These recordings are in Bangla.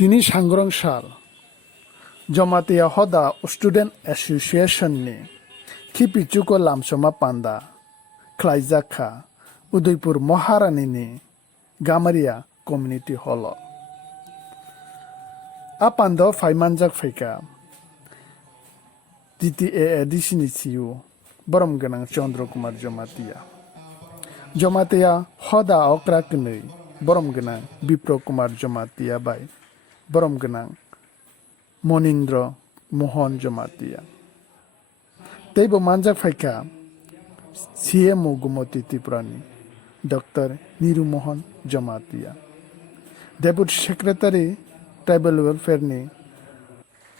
তিনি सांग्रांसाल जमातिया हदा स्टूडेंट एसोसिएशन नि खिपिचुको लामसमा पान्दा ख्लाइजाखा उदयपुर महारानी नि गामारिया कम्युनिटी हॉल आ पान्दा फाइमानजाक फैका DTA एडिसिनि सिउ बरम गनां चंद्र कुमार जमातिया हदा अक्रा कनै बरम गनां विप्र कुमार जमातिया बाय बरम गनां मनिन्द्र मोहन जमातिया तैबो मानजाक फैका CMO गुमति त्रिपुरानी doctor Niru Mohan Jamatia deputy secretary tribal welfare नि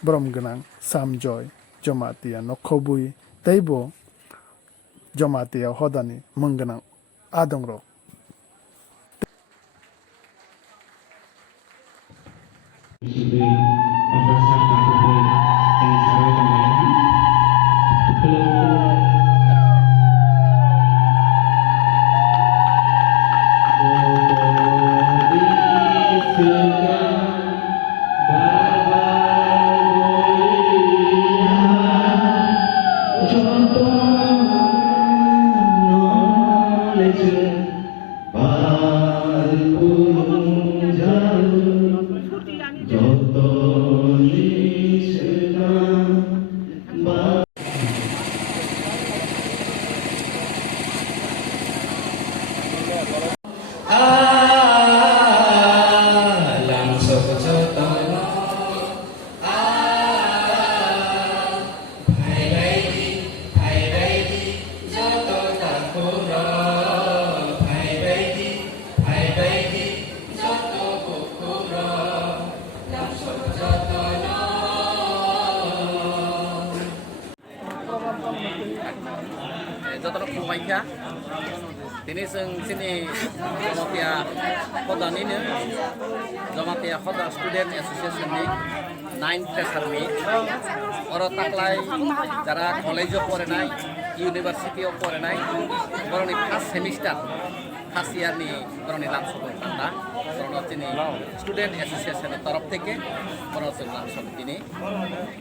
बरम गनां सामजय जमातिया नखबुई तैबो जमातिया हदानि मंगनां आदंग्र जतरा फंबायखा दिनै जों जोंनि जमातिया हदानिनो जमातिया हदा स्टुडेन्ट एसोसिएशननि 9 प्रेसारनि अर ताकलाय যারা कलेजाव फरायनाय इउनिभार्सिटियाव फरायनाय बर'नि फार्स्ट सेमिस्टार फार्स्ट ইয়ারनि बर'नि लामसखौ थांदा बर'नो दिनै स्टुडेन्ट एसोसिएशननि तरफ থেকে बर'नो जों लामसख दिनै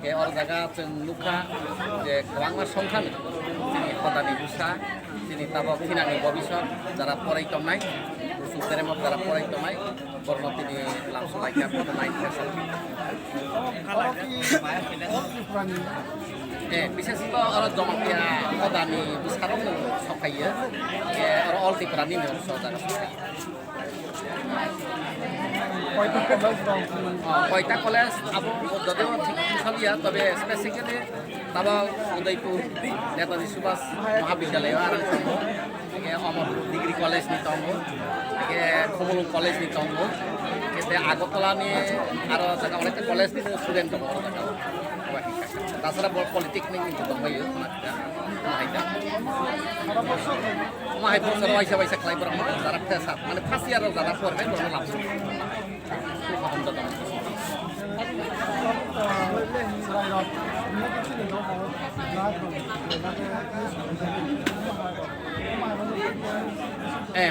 ए अर जागा जों नुखा जे गोबां संखानो जोंनि हदानि बुसा दिनै ताबो थिनानि भबिष्यत যারা फरायतमनाय सुपेरेमक যারা फरायतमनाय बर'नो दिनै लामसलायखा फद 9 प्रेसार बिशेषत और जमातिया हदानि बुसारनो सफायो और अल त्रिपुरानि जागा सफायो कयटा कलेज अब जदिव ठीक सलिया तबे स्पेसिफिकली ताबा उदयपुर नेताजी सुभाष महाविद्यालय और अमर डिग्री कलेज नि तंगो खमलुं कलेज नि तंगो आगरतला नि आरो जागा अनेक कलेज नि स्टुडेन्ट दङ ताछाड़ा पलिटेकनिक नि दंबायो माहाय बोसोर वाइसा वाइसा खालायबर जारा फेसा माने फार्स्ट इयाराव जारा फरायनाय बरनो लाबसो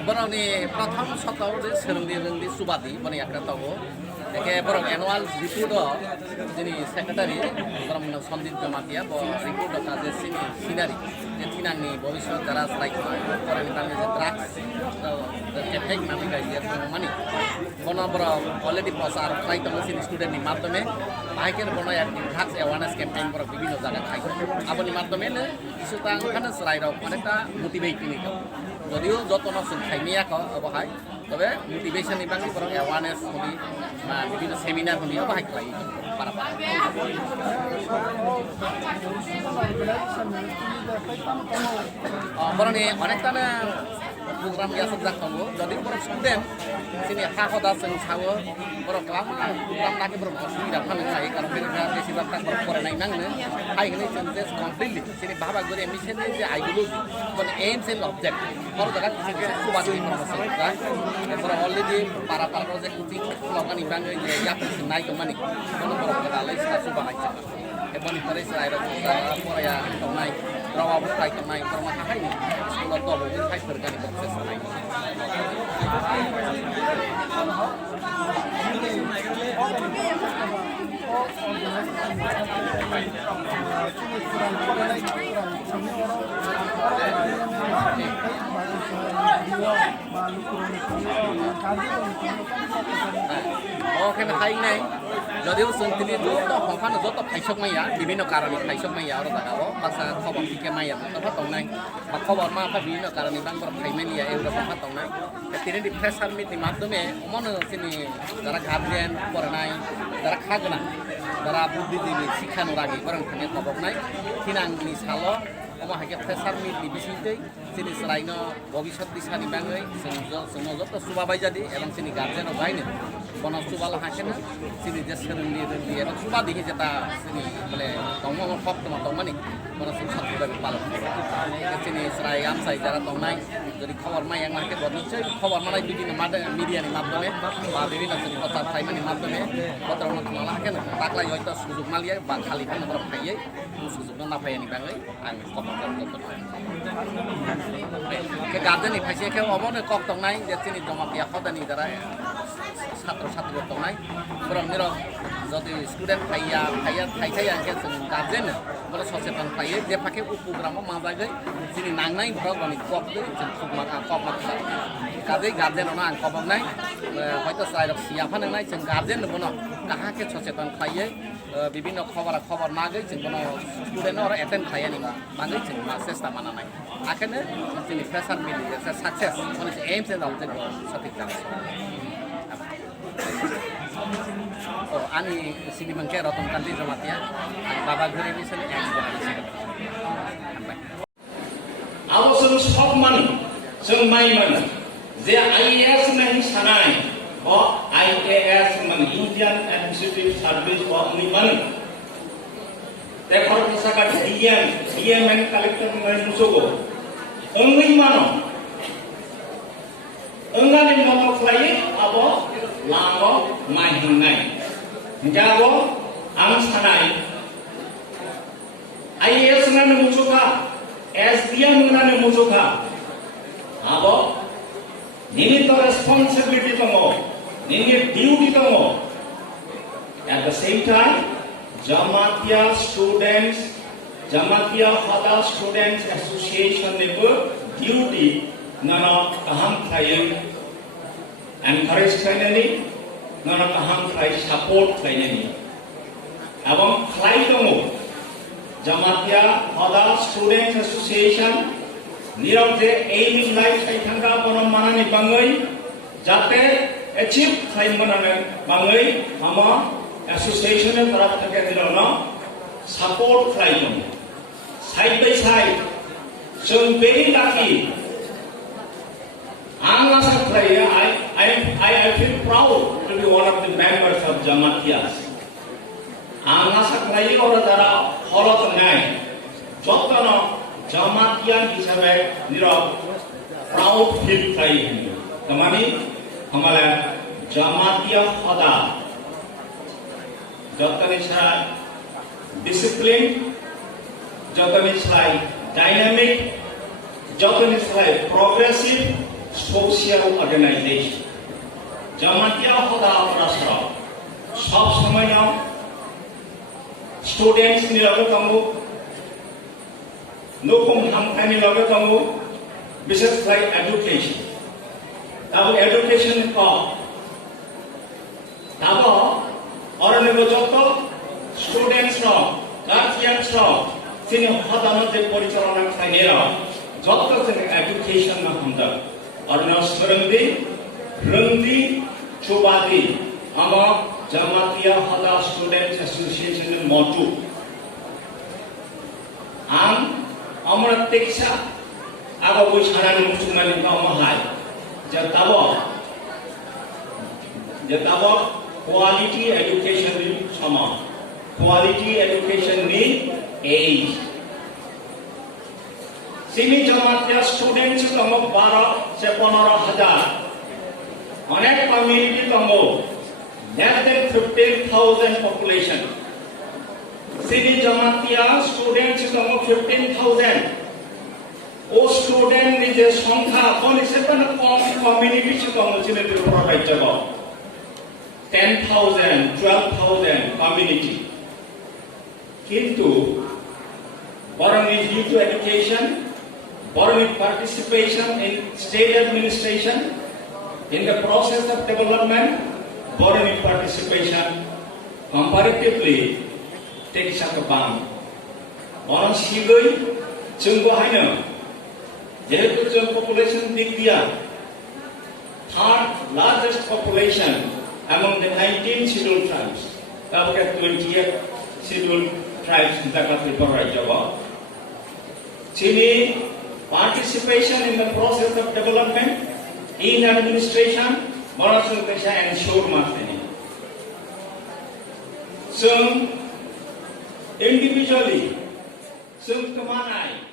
बर'नि प्रथम सप्ताह सोलोंदि सुबादि बने आक्रातावो एके बर' एनुअल रिपोर्ट जोंनि सेक्रेटारि बर' सन्दीप जमातिया रिपोर्ट जे सिनारि जे थिनांनि भबिष्यत যারা फरायनो थाङो जे ड्राग्स एफेक्ट नामि गाइया माने बन बर' अलरेडि प्रचार खालायदों जोंनि स्टुडेन्टनि माध्यमे बाहायके बन ड्राग्स एवारनेस केम्पेइन बर' বিভিন্ন জায়গা खालायदों आबनि माध्यमेनो কিছুটা ओंखारनो रायराव अनेकटा मोटिवेटिं যদিও যতন খাইমিয়াক অবহাই তবে মোটিভেশন ইবাংনি বরং অ্যাওয়ারনেস হলি বা বিভিন্ন সেমিনার হলি অবহাই খাই পারা বরং অনেকটা program ya sejak tunggu jadi para student sini hak oda sing sawo para kelama program lagi berproses tidak kami kai karena mereka disebabkan berkoordinasi nang ne hai ini changes completely sini bahwa gue mission ini ideology kon aims and object para jaga sini subat ini proses kan para already para project uti lakukan ibang ya ya naik ke mani kono para kedalai suba aja eboni pare sai ra para ya naik rawa bukai naik format hai ni sekolah to bu hai berkali proses naik Kurang করে নাই kurang sini ওখানে খাই নাই যদিও সন্তিনি যত হংখানো যত ফাইসক মাইয়া বিভিন্ন কারণে ফাইসক মাইয়া আরো দেখাবো বাসা খবর টিকে মাইয়া তথা তংনাই বা খবর মা বিভিন্ন কারণে বাংলার ফাইমেলিয়া এগুলো কথা তংনাই তিনি প্রেসার মিটনি মাধ্যমে মনে তিনি যারা গার্জিয়ান করে নাই যারা খাগনা যারা বুদ্ধিজীবী শিক্ষানোর আগে বরং তিনি খবর নাই থিনাংনি সালো হাকে প্রেসার মিটনি বিষয়তেই তিনি রাইন ভবিষ্যৎ দিশানি বাঙাই যত সুবাবাই যাদি এবং তিনি গার্জেনও বাইনে বন সুবাল হাসেনা তিনি যে সেরেন্দি রন্দি এবং সুবা দেখি যেটা তিনি বলে দমন সপ্তমা দমানি বন ছাত্রদের পালন তিনি রায় আমসাই যারা দমনাই যদি খবর মাই এক মাকে নিশ্চয়ই খবর মানাই বিভিন্ন মিডিয়ানি মাধ্যমে বা বিভিন্ন প্রচার ফাইমানির মাধ্যমে বর্তমান মালা হাকে না তাকলাই হয়তো সুযোগ মালিয়ে বা খালি খান ফাইয়ে সুযোগ না ফাইয়ানি বাঙাই আমি খবর গার্জেনই ফাইসে কেউ অবনে কক দংনাই যে তিনি জমাতিয়া খদানি যারা ছাত্র ছাত্রী দংনাই বরং নিরব যদি স্টুডেন্ট ফাইয়া ফাইসাই আনকে গার্জেন বলে সচেতন ফাইয়ে যে ফাঁকে উপগ্রামও মাজাগৈ যিনি নাংনাই ভরক মানে কপ দই খুব কপ মাত্রা কাজেই গার্জেন না আং কবক নাই হয়তো চাইরক সিয়াফানো নাই जों গার্জেন বনো কাহাকে সচেতন ফাইয়ে বিভিন্ন খবর নাগৈ जों বনো স্টুডেন্ট ওরা অ্যাটেন্ড খাইয়া নিবা নাগৈ जों চেষ্টা মানা নাই আখানে जोंनि प्रेसार मिलि साक्सेस মানে एम से दाउ जों सঠিক জানা ani sini mangke rotong kanti jamatia baba gure ni sini ek jana ni sini abo जों सब मानि जों माइ मानि जे आईएएस नहीं सानाय o IAS मानि इंडियन एडमिनिस्ट्रेटिव सर्विस o नि मानि देखो पिसाका DMN कलेक्टर नहीं मुसोगो only mano engani momo klai abo lango mai hangai jago ang sanai IAS nane musuka SDM nane musuka abo nini to responsibility tongo nini duty tongo at the same time Jamatia students Jamatia Hada Students Association nebo duty nana kaham thayen encourage thainani nana kaham thai support thainani abang khlai tongo Jamatia Hada Students Association nirokte aim in life thai thangka bonom manani bangai jate achieve thai manane bangai ama association এর তরফ থেকে দিলনো support khlai tongo side by side जों very lucky Angasa player, I feel proud to be one of the members of Jamatias. Angasa player ora dara holot nai. Jotano Jamatian hisabe niro proud feel player. Tamani hamala Jamatia hoda. Jotani chai discipline, jotani chai dynamic, jotani chai progressive social organization Jamatia hoda prasra sob somoy na students ni loge tongo nokum hamkhani loge tongo bishes like education tabo education ko tabo orane joto students no guardians no sini hoda mধ্যে পরিচালনা খাইনেরা যত education na hamda Arna Surandi, Rundi, Chubadi, Ama Jamatia Hada Students Association in Motu. Amra Teksha, Aga Wisharan Musuman in Kamahai, Jataba, quality education in Sama, quality education in age. Sini Jamatia students tongo 12 se 15,000 onek community tongo less than 15,000 population Sini Jamatia students tongo 15,000 o student ni je সংখ্যা koni se kono community se tongo sini provide jabo 10,000 12,000 community kintu born with due to education, born with participation in state administration, in the process of development, born with participation, comparatively, take a bang. On Shigui, Chungo Haino, Jehetu population Digdia, third largest population among the 19 scheduled tribes. Now we have 28 scheduled tribes in the country for Rajava. Chini participation in the process of development, in administration, Monasul Pesha and Shore Martini. So, individually, Sung Kamanai,